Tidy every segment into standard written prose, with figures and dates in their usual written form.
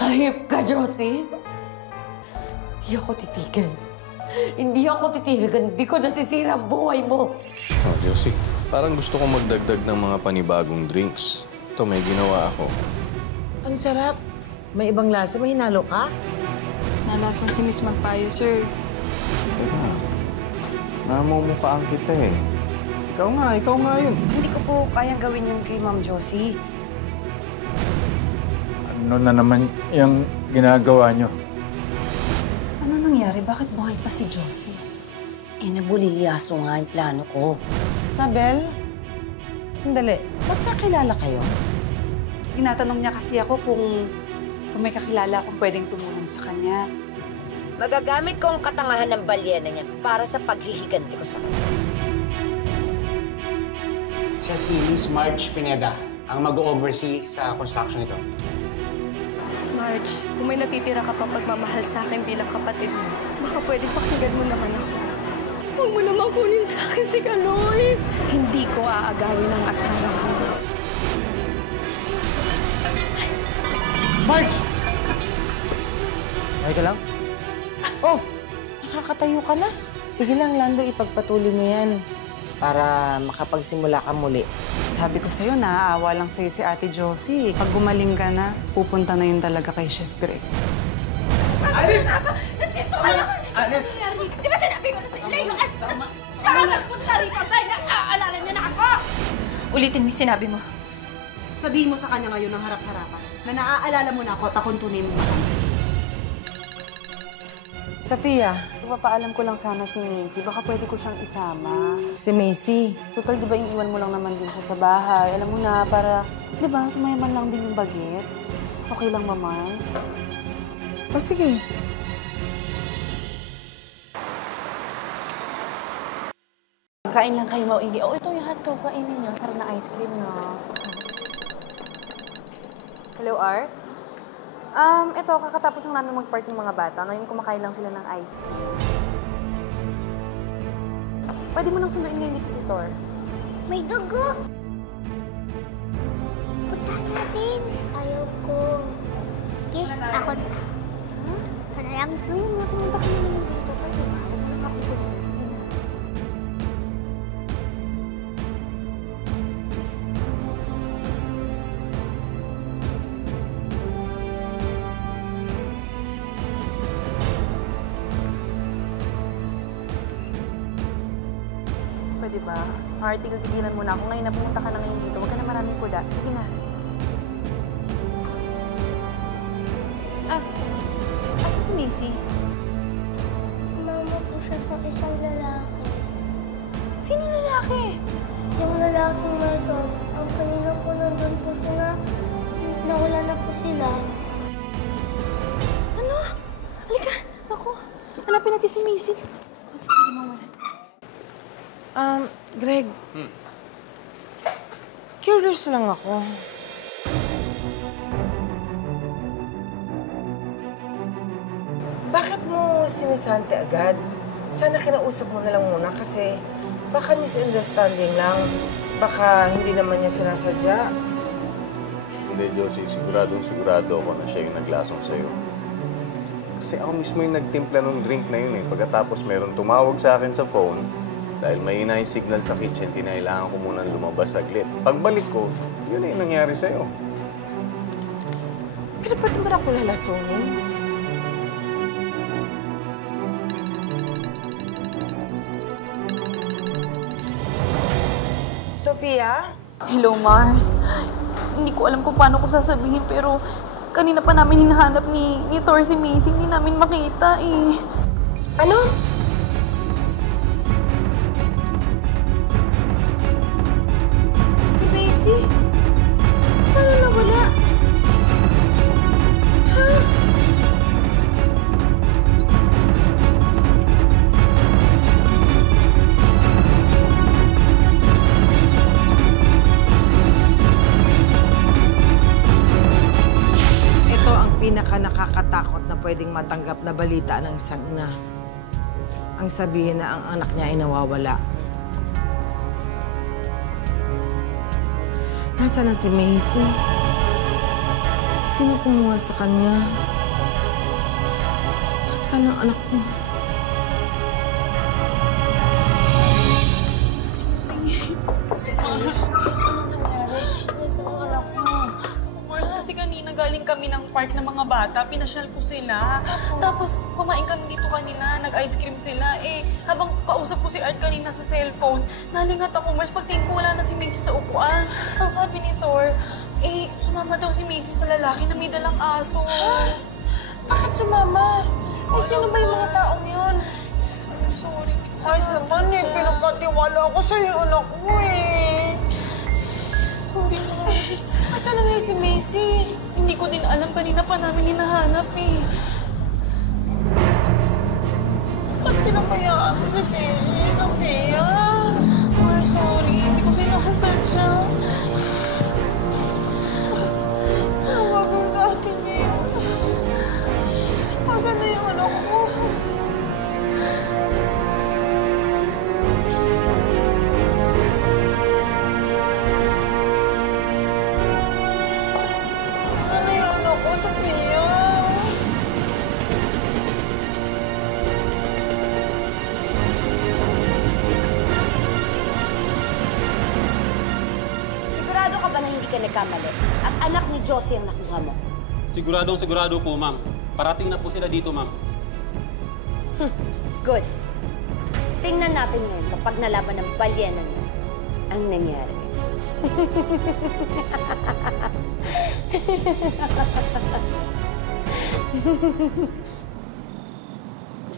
Hayop ka, Josie! Hindi ako titigil. Hindi ako titigil. Hindi ko nasisira ang buhay mo. Oh, Josie, parang gusto ko magdagdag ng mga panibagong drinks. Ito, may ginawa ako. Ang sarap. May ibang lasa. May hinalo ka? Nalason si Miss Magpayo, sir. Teka, namumukhaan kita eh. Ikaw nga yun. Hindi ko po kayang gawin yun kay Ma'am Josie. Ano na naman yung ginagawa niyo? Ano nangyari? Bakit buhay pa si Josie? Nabulilyaso nga yung plano ko. Sabel? Sandali. Magkakilala kayo? Tinatanong niya kasi ako kung may kakilala akong pwedeng tumulong sa kanya. Magagamit ko ang katangahan ng balyena niya para sa paghihiganti ko sa kanya. Siya si Miss Marge Pineda, ang mag-oversee sa construction ito. Marge, kung may natitira ka pang pagmamahal sa akin bilang kapatid mo, baka pwede pakinggan mo naman ako. Huwag mo naman kunin sa akin si Kaloy. Hindi ko aagawin ang asawa ko. Marge! Okay ka lang? Oh, nakakatayo ka na. Sige lang, Lando, ipagpatuloy mo yan para makapagsimula ka muli. Sabi ko sa'yo, naaawa lang sa'yo si Ate Josie. Pag gumaling ka na, pupunta na yun talaga kay Chef Greg. Alice! Nandito ka lang! Alice! Di ba sinabi ko na sa ilayo? Siya ang nagpunta rito dahil naaalala niya na ako! Ulitin mo yung sinabi mo. Sabihin mo sa kanya ngayon ng harap-harapan na naaalala mo na ako at akong tunay mo mahal. Sofia, Papaalam ko lang sana si Macy. Baka pwede ko siyang isama. si Macy. Total, di ba iniwan mo lang naman din siya sa bahay? Alam mo na, para, di ba, sumayaman lang din yung bagets. Okay lang ba, Mars? O sige. Kain lang kayo, mauigi. Oh, ito yung hotdog. Kainin niyo. Sarap na ice cream, no? Hello, Art? Ito, kakatapos lang namin mag-park ng mga bata. Ngayon kumakain lang sila ng ice cream. Pwede mo nang sunduin ngayon dito si Thor. May dugo! Puntahan natin. Ayaw ko. Sige, ako. Ka na lang. Ngayon nga, pumunta ka naman dito. Pwede ba? Ako po. Sige na. Pwede ba? Heart, tigil-tigilan muna ako. Ngayon na pumunta ka na ngayon dito. Huwag ka na maraming kuda. Sige na. Asa si Macy? Sumama po siya sa isang lalaki. Sino lalaki? Yung lalaking ito, ang kanina po nandun po sila, nawala na po sila. Ano? Halika! Naku! Hanapin natin si Macy. Pwede mo wala. Greg. Curious lang ako. Bakit mo sinisante agad? Sana kinausap mo na lang muna kasi baka misunderstanding lang. Baka hindi naman niya sinasadya. Hindi, Josie. Sigurado ako na siya yung naglasong sa'yo. Kasi ako mismo yung nagtimpla ng drink na yun eh. Pagkatapos meron tumawag sa akin sa phone, dahil mahina yung signal sa kitchen, kinailangan ko muna lumabas saglit. Pagbalik ko, yun na yung nangyari sa'yo. Pero ba't naman ako lalasunin? Sofia? Hello, Mars. Hindi ko alam kung paano ko sasabihin, pero kanina pa namin hinahanap ni Thor si Macy. Hindi namin makita eh. Ano? Si Macy? Paano nawala? Ha? Ito ang pinaka-nakakatakot na pwedeng matanggap na balita ng isang ina. Ang sabihin na ang anak niya ay nawawala. Nasaan na si Macy? Si Sino kumuha sa kanya? Saan ang anak ko? Mars, kasi kanina galing kami ng park ng mga bata, pinasyal ko sila. Tapos kumain kami dito kanina, nag-ice cream sila. Eh, habang kausap ko si Art kanina sa cellphone, nalingat ako, Mars. Pagtingin ko wala na si Macy sa upuan. Ang sabi ni Thor, eh, sumama daw si Macy sa lalaki na may dalang aso. Bakit sumama? Eh, sino ba yung mga taong yun? Sorry. Mars naman eh, pinagkatiwala ako sa'yo, anak ko eh. Sorry, Mars. Asan na ngayon si Macy? Hindi ko din alam, kanina pa namin hinahanap eh. Ba't pinabayaan mo si Macy, Sofia? Mars, sorry. Hindi ko sinasadya. Ano gagawin natin ngayon? Asan na yung anak ko? Asan na yung anak ko, Sofia? Sigurado ka ba na hindi ka nagkamali? At anak ni Josie ang nakuha mo? Sigurado po, ma'am. Parating na po sila dito, ma'am. Good. Tingnan natin ngayon kapag nalaman ng balyena niya ang nangyari.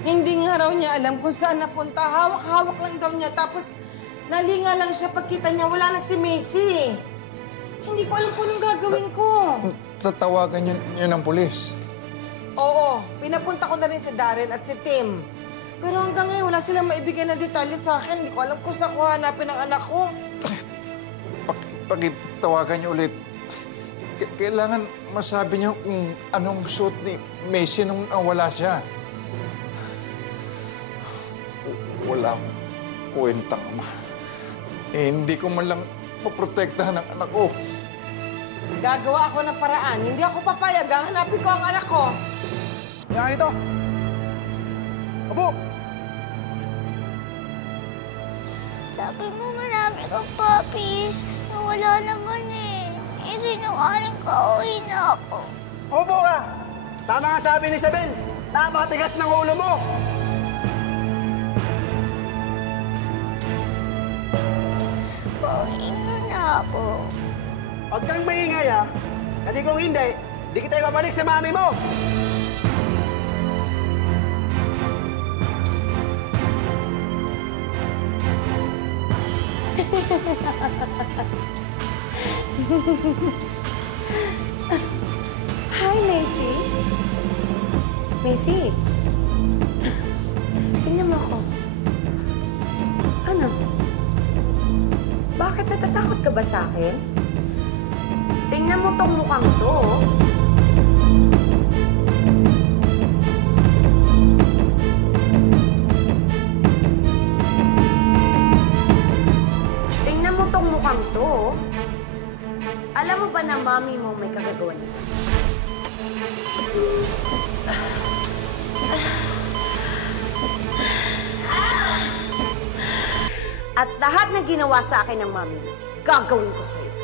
Hindi nga raw niya alam kung saan napunta. Hawak-hawak lang daw niya. Tapos nalinga lang siya pagkita niya wala na si Macy. Hindi ko alam kung anong gagawin ko. Tatawagan yun ang pulis. Oo, pinapunta ko na rin si Darren at si Tim. Pero hanggang ngayon, wala silang maibigay na detalye sa akin. Hindi ko alam kung saan ko hanapin ang anak ko. Pagtawagan niyo ulit. Kailangan masabi niyo kung anong suot ni Macy nung nawala siya. Wala akong kwentang ama. Eh, hindi ko man lang maprotektahan ang anak ko. Gagawa ako ng paraan. Hindi ako papayag. Hanapin ko ang anak ko. Yan ito. Abo! Sabi mo marami kang puppies. Nawala naman eh. Eh, sinungaling ka, uwi na ako. Obo ka! Tama nga sabi ni Isabel. Napakatigas ng ulo mo. Pauwiin mo na ako. Huwag kang maingay, ha? Kasi kung hindi, di kita ibabalik sa mami mo. Hi, Macy. Macy. Tingnan mo ako. Ano? Bakit natatakot ka ba sa akin? Tingnan mo tong mukhang to, oh. Tingnan mo tong mukhang to, oh. Alam mo ba na mami mo may kagagawan nito? At lahat na ginawa sa akin ng mami mo, gagawin ko sa'yo.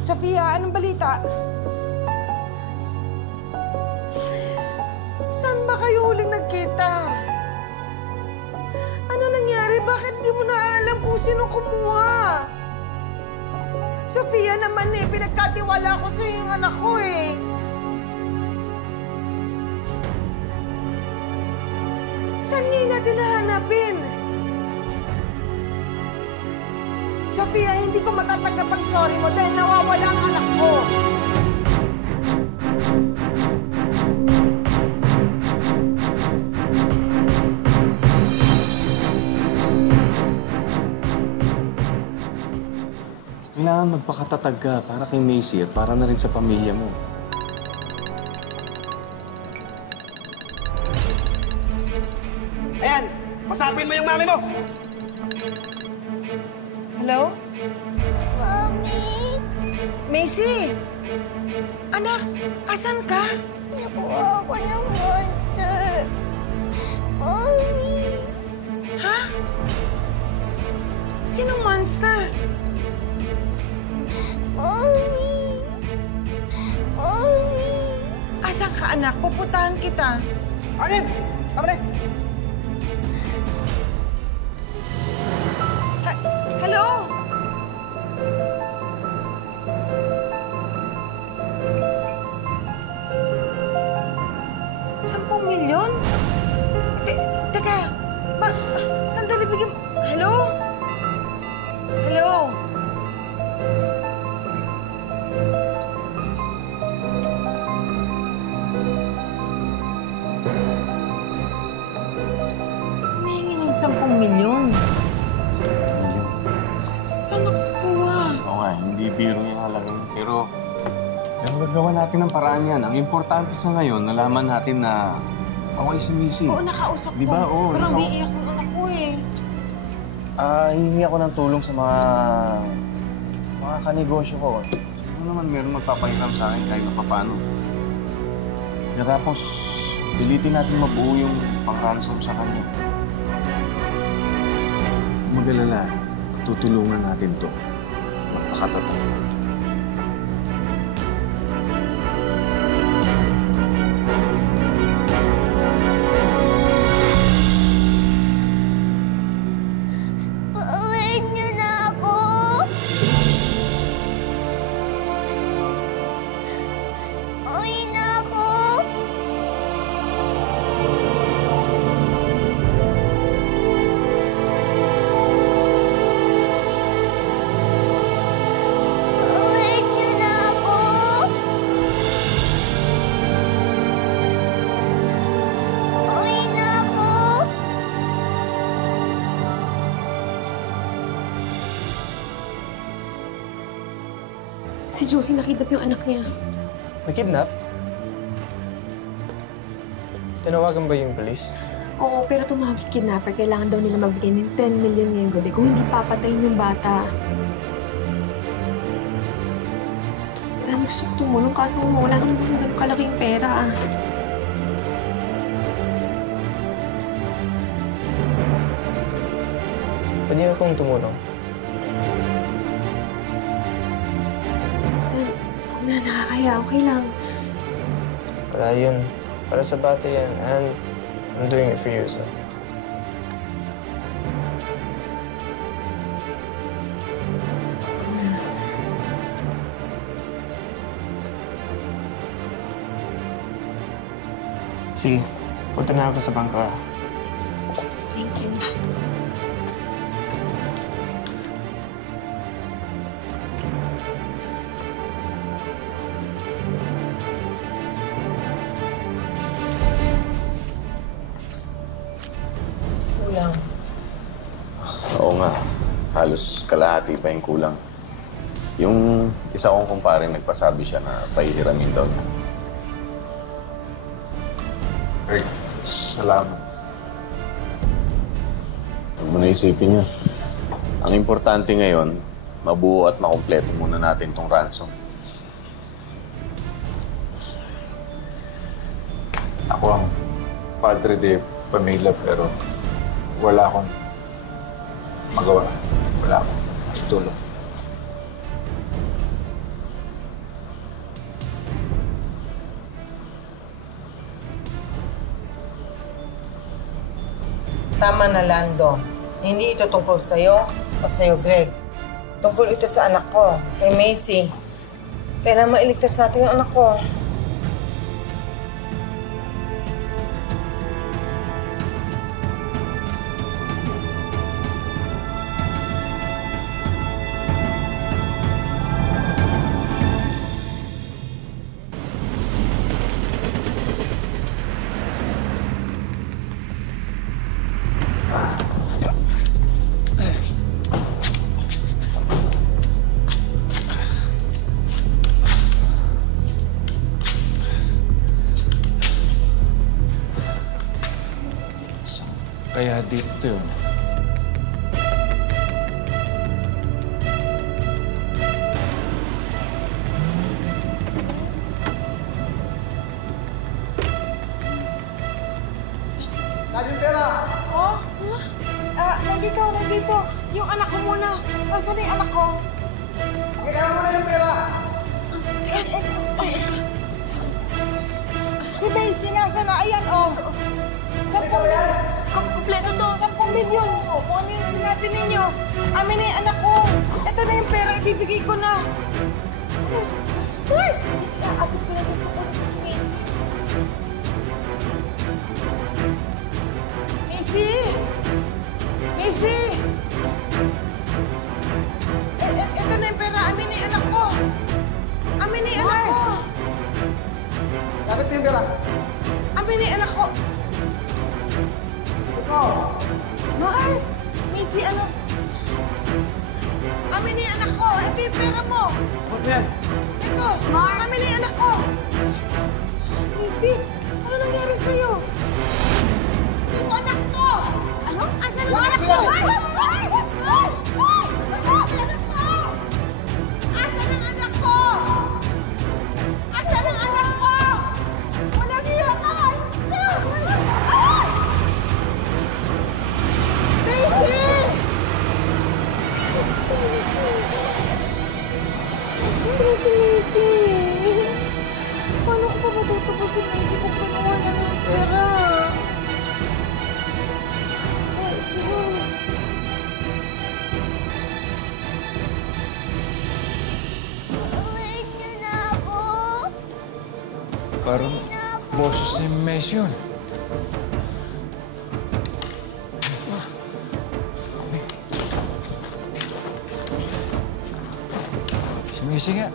Sofia, anong balita? Saan ba kayo huling nagkita? Ano nangyari? Bakit di mo na alam kung sino kumuha? Sofia naman eh, pinagkatiwala ko sa yung anak ko eh. Saan ngayon natin nahanapin? Sofia, hindi ko matatanggap ang sorry mo dahil nawawala ang anak ko. kailangan magpakatatag ka para kay Macy at para na rin sa pamilya mo. Ayan, pasapin mo yung mami mo! Hello? Mami! Macy! Anak, asan ka? Nakuha ako ng monster. Mami! Ha? Sinong monster? Mami! Mami! Asan ka, anak? Pupuntahan kita. Alin! Tama na! Hello? Sampung milyon? Teka, sandali bigyan... Hello? Hello? Humingi ng 10 milyon. Saan nakukuha? Oo nga, hindi biro yung halaga yun. Pero gagawa natin ng paraan yan. Ang importante sa ngayon, nalaman natin na okay si Macy. Oo, nakausap ko. Di ba? Oo, Parang umiiyak yung anak ko eh. Hihingi ako ng tulong sa mga kanegosyo ko. Siguro naman meron magpapahiram sa akin kahit na paano. Tapos, pilitin natin mabuo yung pang-ransom sa kanya. Kung mag-alala, tutulungan natin to. Magpakatatag. Pauwiin niyo na ako! Uwi na ako! Pauwiin niyo na ako! Uwi na ako! Si Josie nakidnap yung anak niya. Nakidnap? Tinawagan ba yung polis? Oo, pero tumawag yung kidnapper. Kailangan daw nila magbigay ng 10 million ngayong gabi kung hindi papatayin yung bata. Dahil gusto ko tumulong kaso wala naman ganun kalaking pera. Pwede akong tumulong. Kung na nakakaya, okay lang. Wala yun. Para sa bata yan. And I'm doing it for you, so. Sige, punta na ako sa bangko. Thank you. Kulang. Oo nga. Halos kalahati pa yung kulang. Yung isa kong kumpare, nagpasabi siya na pahihiramin daw niya. Rick, salamat. Huwag mo na isipin yun. Ang importante ngayon, mabuo at makumpleto muna natin tong ransom. Ako ang padre de pamilya pero wala akong magawa. Wala akong tulong. Tama na, Lando. Hindi ito tungkol sa'yo o sa'yo, Greg. Tungkol ito sa anak ko, kay Macy. Kailangan mailigtas natin yung anak ko. Kaya dito yun. Saan yung pera? Oh? Nandito. Yung anak ko muna. Nasaan na yung anak ko? Kailangan mo na yung pera. Si Macy, nasa na? Ayan, oh. 10 milyon. Kompleto to. 10 milyon. Kung ano yung sinabi ninyo. Amin na yung anak ko. Ito na yung pera. Ibibigay ko na. Stars! Iaabot ko na. Tapos kukunin ko si Macy. Macy! Macy! Ito na yung pera. Amin na yung anak ko. Amin na yung anak ko. Dapat na yung pera. Amin na yung anak ko. Ito. Mars! Macy, ano? Amin na yung anak ko. Ito yung pera mo. Huwag mo yan. Ito. Mars! Amin na yung anak ko. Macy, ano nangyari sa'yo? Hindi ko anak to. Ano? Asan ang anak ko? Mars! Asan ang anak ko? Asan ang anak ko? Walang iya ka! Macy! Si Macy. Paano ko pa matutupos si Macy kung kinuha niya na yung pera? Uwiin niyo na ako. Parang boses ni Macy yun. Si Macy nga.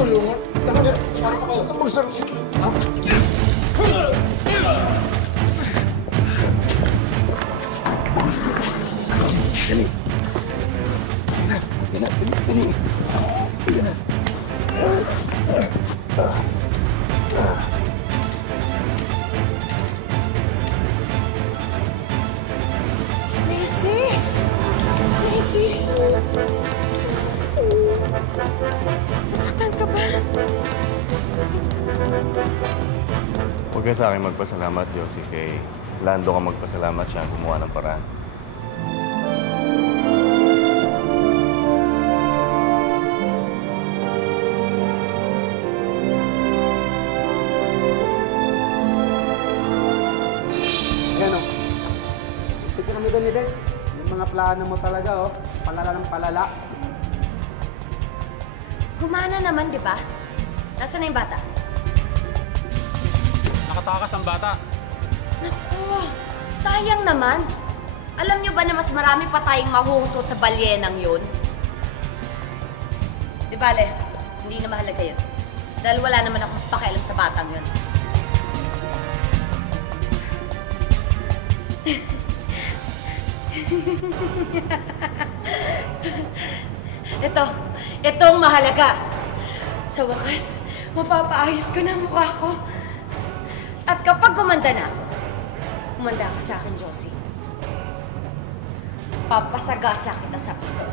Tulungan. Magsarap. Dali. Dali. Macy! Macy! Nasaktan ka ba? Huwag ka sa akin magpasalamat, Josie. Kay Lando ka magpasalamat, siya ang gumawa ng paraan. Yan o. Tignan kami doon ni Beth. Yung mga plano mo talaga, oh. Palala ng palala. Gumana naman, di ba? Nasaan na yung bata? Nakatakas ang bata. Naku, sayang naman. Alam niyo ba na mas marami pa tayong mahuhutot sa balyenang yun? Di bale, hindi na mahalaga yun. Dahil wala naman akong pakialam sa batang yun. Itong mahalaga. Sa wakas, mapapaayos ko na ang mukha ko. At kapag gumanda na ako, umanda ka sa akin, Josie. Papasagasa kita sa piso.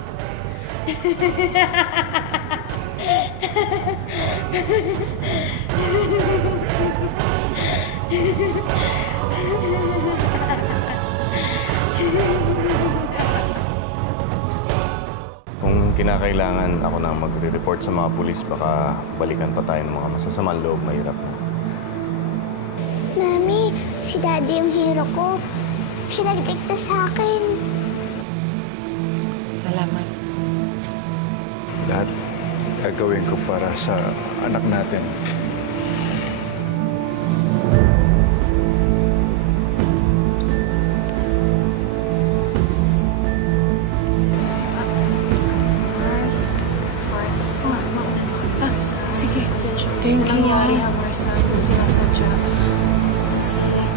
Kung kinakailangan ako na magre-report sa mga pulis, baka balikan pa tayo ng mga masasamang loob, mahirap. Mami, si Daddy yung hero ko. Siya nagdikta sa akin. Salamat. Lahat gagawin ko para sa anak natin. nangyari, ha, Mars, ha? Kung sinasadya.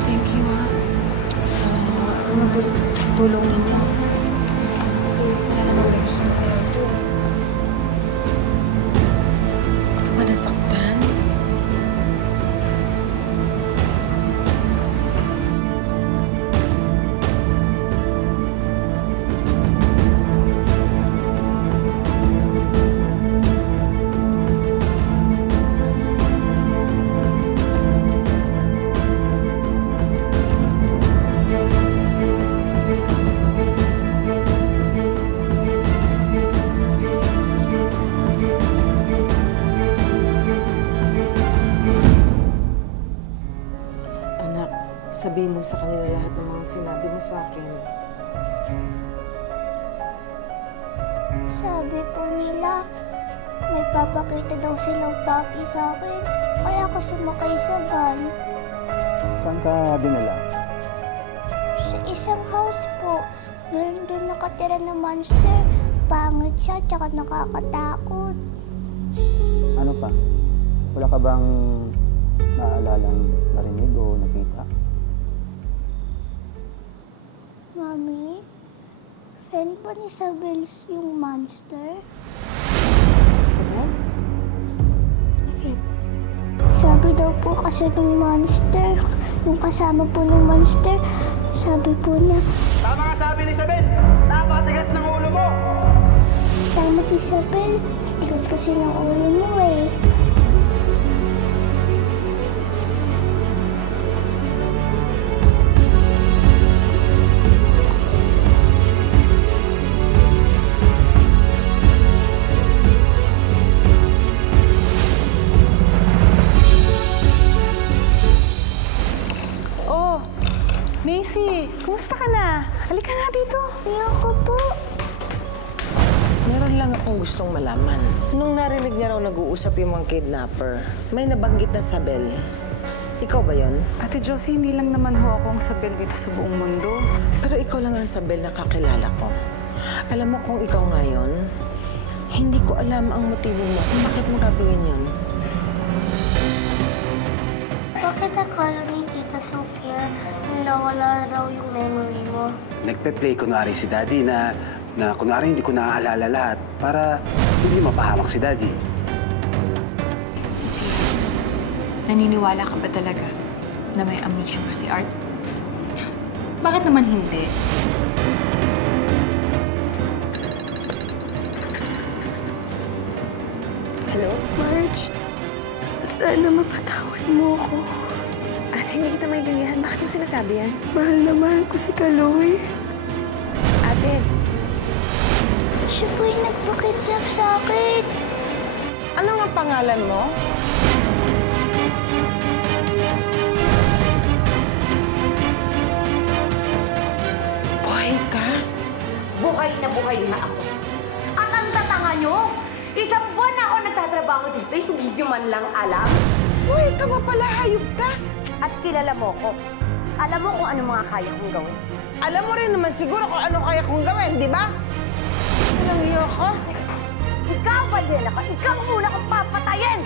Thank you, ha? Ano po, tulong ninyo. Wala naman may gusto kaya ito. Ito ba nasaktan? Sabihin mo sa kanila lahat ng mga sinabi mo sa akin. Sabi po nila, may papakita daw silang papi sa akin. Kaya ako sumakay sa van. Saan ka dinala? Sa isang house po. Doon nakatira na monster. Pangit siya, tsaka nakakatakot. Ano pa? Wala ka bang naalalang narinig o nakita? Mami, friend po ni Isabel yung monster. Isabel? Sabi daw po kasi ng monster, yung kasama po ng monster, sabi po niya, tama ka sabi ni Isabel! Napakatigas ng ulo mo! tama si Isabel, tigas kasi ng ulo mo eh. Macy, kumusta ka na? Halika na dito. Ayoko po. Meron lang akong gustong malaman. Nung narinig niya raw nag-uusap yung mga kidnapper, may nabanggit na Sabel. Ikaw ba yon? Ate Josie, hindi lang naman ho akong Sabel dito sa buong mundo. Pero ikaw lang ang Sabel na kakilala ko. Alam mo kung ikaw ngayon, hindi ko alam ang motibo mo kung bakit mo gagawin yun. Bakit akala ni Tita Sofia nawala raw yung memory mo? Nagpe-play kunwari si Daddy na kunwari hindi ko naaalala lahat para hindi mapahamak si Daddy. Sofia, naniniwala ka ba talaga na may amnesia nga si Art? Bakit naman hindi? Hello? Marge, sana mapatawad mo ako. Ate, hindi kita maintindihan. Bakit mo sinasabi yan? Mahal na mahal ko si Kaloy. Ate. Siya po yung nagpakidnap sa akin. Ano nga pangalan mo? Buhay ka? Buhay na ako. At ang tatanga nyo, isang buwan na ako nagtatrabaho dito, hindi nyo man lang alam. Buhay ka ba pala? Hayop ka? At kilala mo ko. Alam mo kung ano mga kaya kong gawin. Alam mo rin naman siguro kung ano kaya kong gawin, di ba? Walang iyo ko. Ikaw, Badela ka. Ikaw ang una kong papatayin!